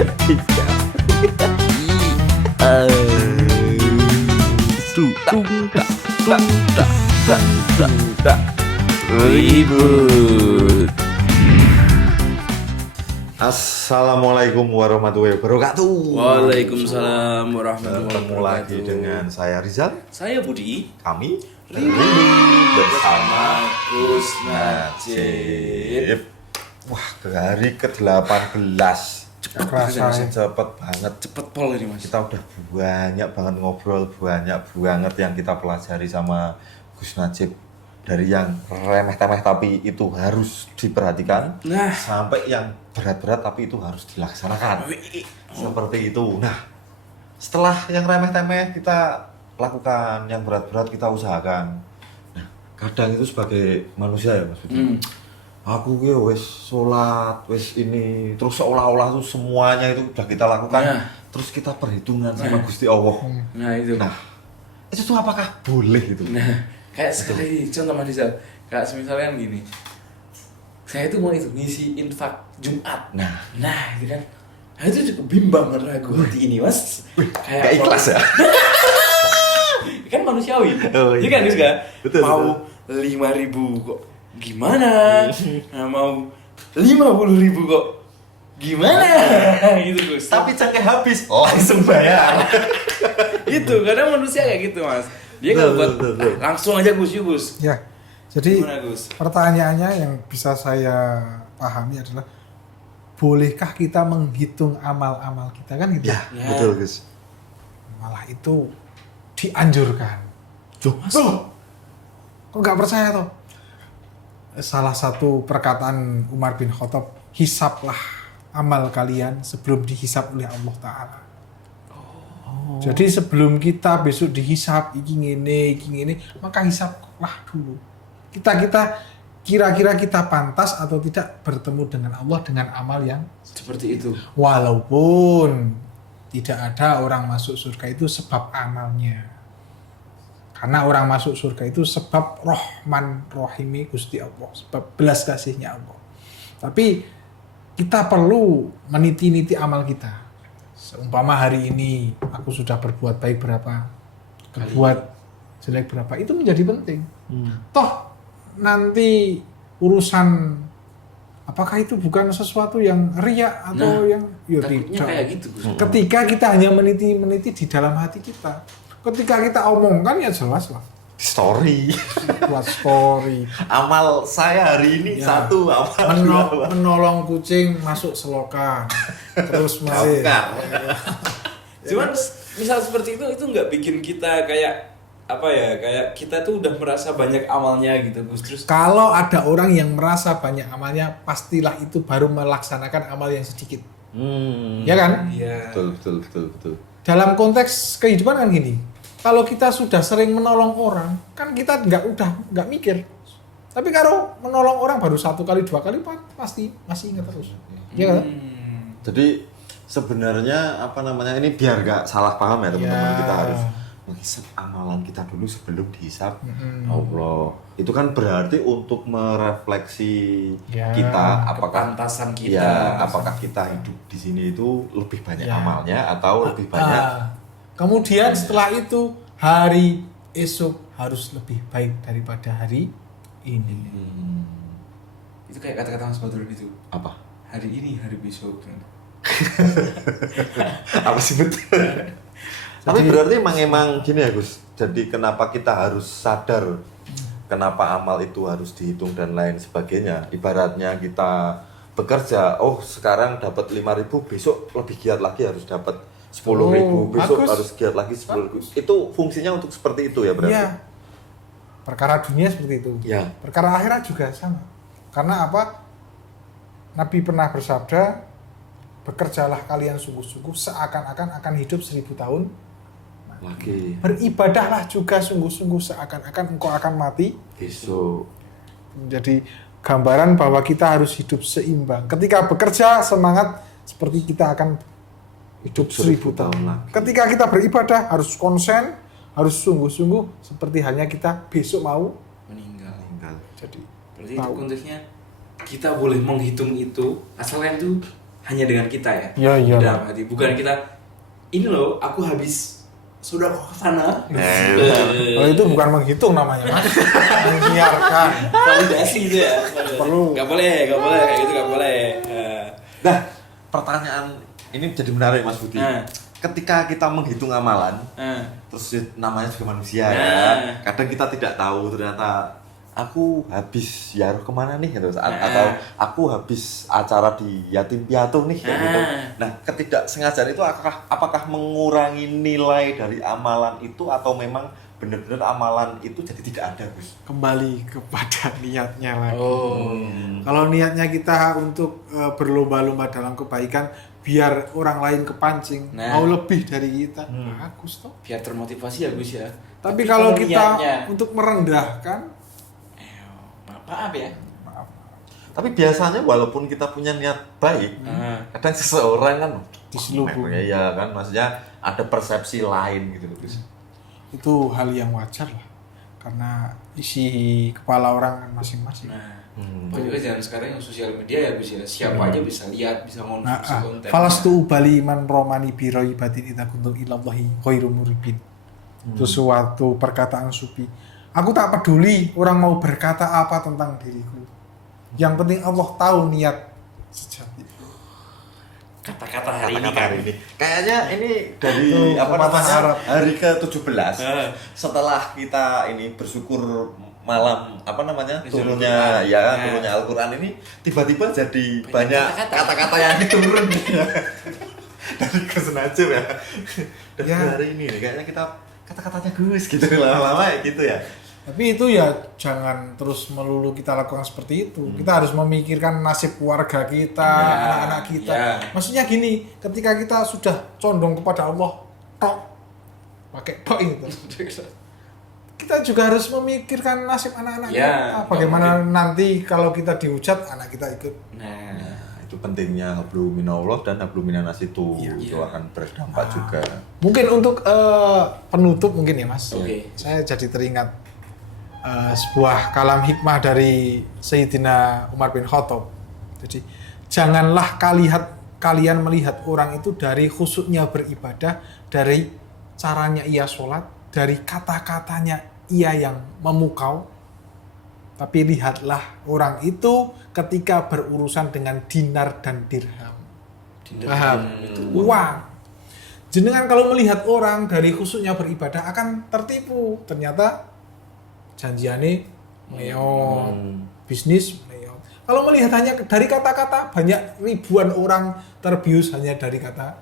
Tiga. Ribut. Assalamualaikum warahmatullahi wabarakatuh. Waalaikumsalam warahmatullahi Ketemu lagi wabarakatuh. dengan saya Rizal. Saya Budi. Kami Ribut bersama Gus Najib. Wah, ke hari ke-18. Cepet banget. Cepet pol ini Mas. Kita udah banyak banget ngobrol, banyak banget yang kita pelajari sama Gus Najib. Dari yang remeh-temeh tapi itu harus diperhatikan, Nah, sampai yang berat-berat tapi itu harus dilaksanakan. Seperti itu. Nah, setelah yang remeh-temeh kita lakukan, yang berat-berat kita usahakan. Nah, kadang itu sebagai manusia ya Mas Budi. Aku ki wis sholat, wis ini, terus seolah-olah tuh semuanya itu udah kita lakukan, Nah. terus kita perhitungan sama Gusti Allah. nah itu. Nah, itu tuh apakah boleh gitu? Nah, kayak sekali contoh Mas Rizal, kayak misalnya gini. Saya itu mau itu ngisi infak Jumat. Nah, Nah, itu kan. Nah, itu cukup bimbang ragu hati ini, Mas. gak ikhlas ya? Kan manusiawi. Oh, iya. Iya kan, Gus kan? Betul, Mau 5.000 kok gimana? Nah, mau 50.000 kok gimana? Gitu, Gus. Tapi cengkeh habis, langsung bayar. Itu kadang manusia kayak gitu, Mas. Dia kalau buat Betul. langsung aja Gus, yuk Gus. Ya, jadi Gimana, Gus? pertanyaannya yang bisa saya pahami adalah bolehkah kita menghitung amal-amal kita kan gitu? Ya, Ya. betul Gus. Malah itu dianjurkan. Tuh, Kok nggak percaya toh? Salah satu perkataan Umar bin Khattab, hisablah amal kalian sebelum dihisab oleh Allah Ta'ala. Jadi sebelum kita besok dihisab iki ngene, maka hisablah dulu. Kita kira-kira kita pantas atau tidak bertemu dengan Allah dengan amal yang Seperti itu. walaupun tidak ada orang masuk surga itu sebab amalnya. Karena orang masuk surga itu sebab Rahman Rahimi Gusti Allah, sebab belas kasihnya Allah. Tapi kita perlu meniti-niti amal kita. Seumpama hari ini aku sudah berbuat baik berapa, berbuat jelek berapa, itu menjadi penting. Toh nanti urusan apakah itu bukan sesuatu yang riya atau yang Takutnya kayak gitu, Gus. Ketika kita hanya meniti-meniti di dalam hati kita. Ketika kita omongkan ya jelas lah. story. Buat story. Amal saya hari ini Ya. satu, amal dua. Menolong kucing masuk selokan. Terus mari. Bukan. Cuman misal seperti itu nggak bikin kita kayak apa ya, kayak kita tuh udah merasa banyak amalnya gitu, Gus. Terus Kalau ada orang yang merasa banyak amalnya, pastilah itu baru melaksanakan amal yang sedikit. Ya kan? iya. Betul. Dalam konteks kehidupan kan gini. Kalau kita sudah sering menolong orang, kan kita nggak mikir. Tapi kalau menolong orang baru 1 kali 2 kali pasti masih ingat terus. Ya kan? Jadi sebenarnya apa namanya ini biar gak salah paham ya teman-teman, Ya. kita harus menghisap amalan kita dulu sebelum dihisap Allah. Itu kan berarti untuk merefleksi Ya. kita apakah Kepantasan kita. ya, apakah kita hidup di sini itu lebih banyak Ya. amalnya atau lebih banyak Kemudian setelah itu hari esok harus lebih baik daripada hari ini. Itu kayak kata-kata Mas Badrun itu. apa? Hari ini, hari besok. Apa sih betul? Tapi berarti emang gini ya Gus. Jadi kenapa kita harus sadar kenapa amal itu harus dihitung dan lain sebagainya. Ibaratnya kita bekerja, oh sekarang dapat 5.000, besok lebih giat lagi harus dapat 10.000, besok bagus. harus giat lagi 10.000. Itu fungsinya untuk seperti itu ya berarti? Iya. Perkara dunia seperti itu. Ya. Perkara akhirat juga sama. Karena apa? Nabi pernah bersabda, bekerjalah kalian sungguh-sungguh seakan-akan akan hidup 1000 tahun. Lagi Beribadahlah juga sungguh-sungguh seakan-akan engkau akan mati. besok. Jadi gambaran bahwa kita harus hidup seimbang. Ketika bekerja semangat seperti kita akan hidup 1000 tahun. lagi. Ketika kita beribadah harus konsen, harus sungguh-sungguh seperti halnya kita besok mau Meninggal. jadi Berarti itu tahu. konteksnya kita boleh menghitung itu asalkan itu hanya dengan kita ya. Iya, iya. Di dalam hati. Bukan kita ini loh, aku habis sudah ke sana. Kalau itu bukan menghitung namanya, Mas. Menyiarkan. Validasi itu ya. Perlu. Gak boleh kayak gitu gak boleh. Nah, pertanyaan ini jadi menarik Mas Budi. Ketika kita menghitung amalan, terus namanya juga manusia ya. Kadang kita tidak tahu ternyata aku habis ziarah kemana nih gitu. Atau aku habis acara di yatim piatu nih kayak gitu. Nah, ketidaksengajaan itu apakah mengurangi nilai dari amalan itu atau memang benar-benar amalan itu jadi tidak ada, Gus? Kembali kepada niatnya lagi. Oh. Kalau niatnya kita untuk berlomba-lomba dalam kebaikan, biar orang lain kepancing, mau lebih dari kita, bagus toh. Biar termotivasi ya Gus ya. Tapi kalau kita niatnya, untuk merendahkan, maaf ya. Tapi biasanya walaupun kita punya niat baik, kadang seseorang kan diselubungi. ya kan, maksudnya ada persepsi lain gitu, Gus. Itu hal yang wajar lah, karena isi kepala orang kan masing-masing. Padahal zaman sekarang yang sosial media ya Gus ya, siapa aja bisa lihat, bisa konsumsi konten. Falastu ubali man romani biroi batin idza kuntum ilallahi khairum muribin. Itu suatu perkataan sufi. Aku tak peduli orang mau berkata apa tentang diriku. Yang penting Allah tahu niat sejati. Kata-kata hari ini kan. Kayaknya ini dari hari ke-17 setelah kita ini bersyukur malam turunnya Al-Qur'an ini tiba-tiba jadi banyak kata-kata yang turun dari kesenajib ya. Dan hari ini kayaknya kita kata-katanya Gus gitu lama-lama ya gitu ya. Tapi itu ya jangan terus melulu kita lakukan seperti itu. Kita harus memikirkan nasib keluarga kita, anak-anak kita. Maksudnya gini, ketika kita sudah condong kepada Allah, pakai tok itu. Kita juga harus memikirkan nasib anak-anak kita. Bagaimana nanti kalau kita dihujat, anak kita ikut. Nah, itu pentingnya hablu minallah dan hablu minan nas itu akan berdampak juga. Mungkin untuk penutup mungkin ya Mas. Saya jadi teringat sebuah kalam hikmah dari Sayyidina Umar bin Khattab. Jadi janganlah kalian melihat orang itu dari khusyuknya beribadah, dari caranya ia sholat, dari kata-katanya ia yang memukau, tapi lihatlah orang itu ketika berurusan dengan dinar dan dirham. Uang. Jenengan kalau melihat orang dari khusyuknya beribadah akan tertipu. Ternyata janjiane meot, bisnis meot. Kalau melihat hanya dari kata-kata, banyak ribuan orang terbius hanya dari kata.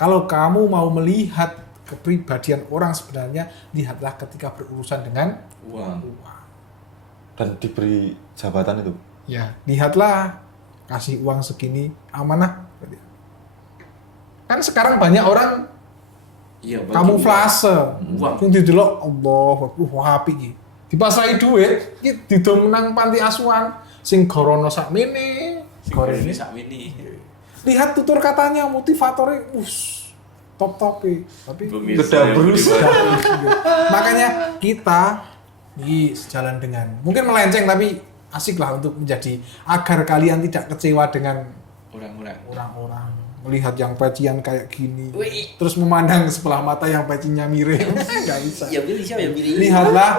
Kalau kamu mau melihat kepribadian orang sebenarnya, lihatlah ketika berurusan dengan uang. Dan diberi jabatan itu. Ya, lihatlah kasih uang segini amanah. Kan sekarang banyak orang kamuflase, yang didelok Allah, apik iki. Dipasrai duit, iki didol menang panti asuhan, sing gorono sakmene, gorene sakmene. Lihat tutur katanya, motivatornya, top-topi, tapi kedabrus. Makanya kita sejalan dengan, mungkin melenceng tapi asik lah untuk menjadi agar kalian tidak kecewa dengan orang-orang. Melihat yang pecian kayak gini, terus memandang sebelah mata yang pecinya miring, nggak bisa. Lihatlah,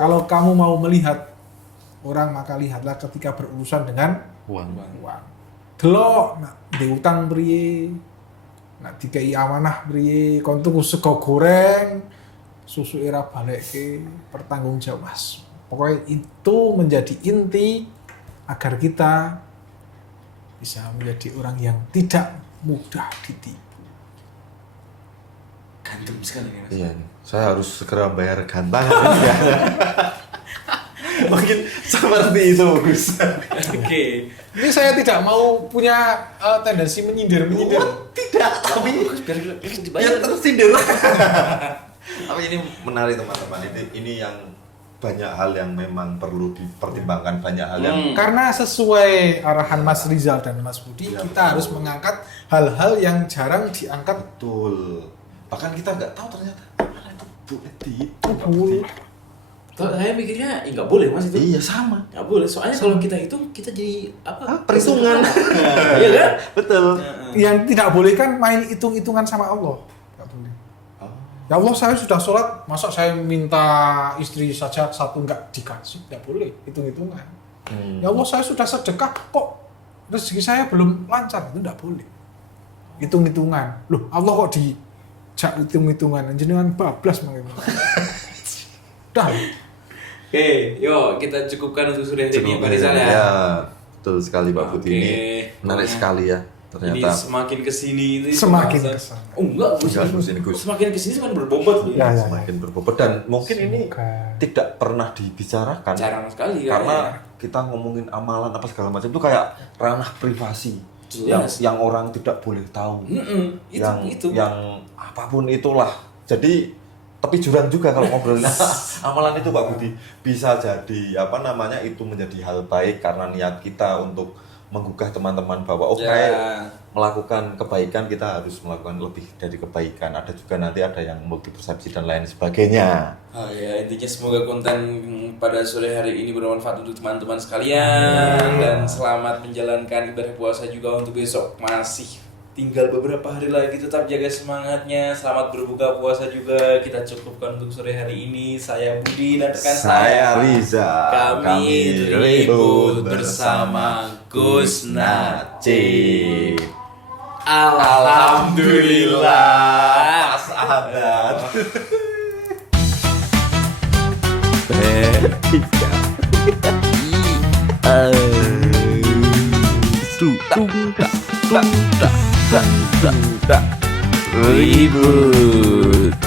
kalau kamu mau melihat orang, maka lihatlah ketika berurusan dengan uang. Delok, nak diutang priye, nak dikei amanah priye, kon tuku sego goreng, susu era balik ke bertanggung jawab Mas. Pokoknya itu menjadi inti agar kita bisa menjadi orang yang tidak mudah ditipu. Gantung sekali ya Mas. Iya, saya harus segera bayar gantangan ya. Mungkin seperti itu, Gus. Oke. Ini saya tidak mau punya tendensi menyindir. Tidak, tapi biar tersindir. Tapi ini menarik teman-teman. Ini yang banyak hal yang memang perlu dipertimbangkan, banyak hal yang karena sesuai arahan Mas Rizal dan Mas Budi, kita harus mengangkat hal-hal yang jarang diangkat. Betul. Bahkan kita nggak tahu ternyata itu boleh ditipu. Saya mikirnya nggak boleh mas itu. Iya sama. Nggak boleh. Soalnya kalau kita hitung kita jadi apa? Perhitungan. Iya kan? Betul. Yang tidak boleh kan main hitung-hitungan sama Allah. Nggak boleh. Ya Allah, saya sudah sholat, masa saya minta istri saja satu nggak dikasih? Nggak boleh, hitung-hitungan. Ya Allah, saya sudah sedekah, kok rezeki saya belum lancar? Itu nggak boleh. Hitung-hitungan. Loh, Allah kok dijak hitung-hitungan? Jenengan bablas makanya. Dah. Oke, yuk kita cukupkan untuk sore hari ini Pak Rizal ya. Ya, betul sekali Pak Budi. Oke. Ini menarik sekali ya. Ini Ternyata semakin kesini itu Semakin pembahasan- kesana. Oh enggak, Gus. Enggak, Gus, ini, Gus. Semakin kesini semakin berbobot loh. Ya, ya. semakin berbobot dan mungkin ini Semoga. tidak pernah dibicarakan Jarang sekali kan. karena kita ngomongin amalan apa segala macam itu kayak ranah privasi Jelas. yang orang tidak boleh tahu. Itu. Yang apapun itulah. Jadi tepi jurang juga kalau ngobrolnya amalan itu Pak Budi. Bisa jadi apa namanya itu menjadi hal baik karena niat kita untuk menggugah teman-teman bahwa melakukan kebaikan kita harus melakukan lebih dari kebaikan. Ada juga nanti ada yang multi persepsi dan lain sebagainya. Oh ya, intinya semoga konten pada sore hari ini bermanfaat untuk teman-teman sekalian dan selamat menjalankan ibadah puasa juga untuk besok. Masih tinggal beberapa hari lagi, tetap jaga semangatnya. Selamat berbuka puasa juga. Kita cukupkan untuk sore hari ini. Saya Budi dan rekan Saya Riza. Kami ribut bersama Gus Nacip. Alhamdulillah. Sahabat. Ribut.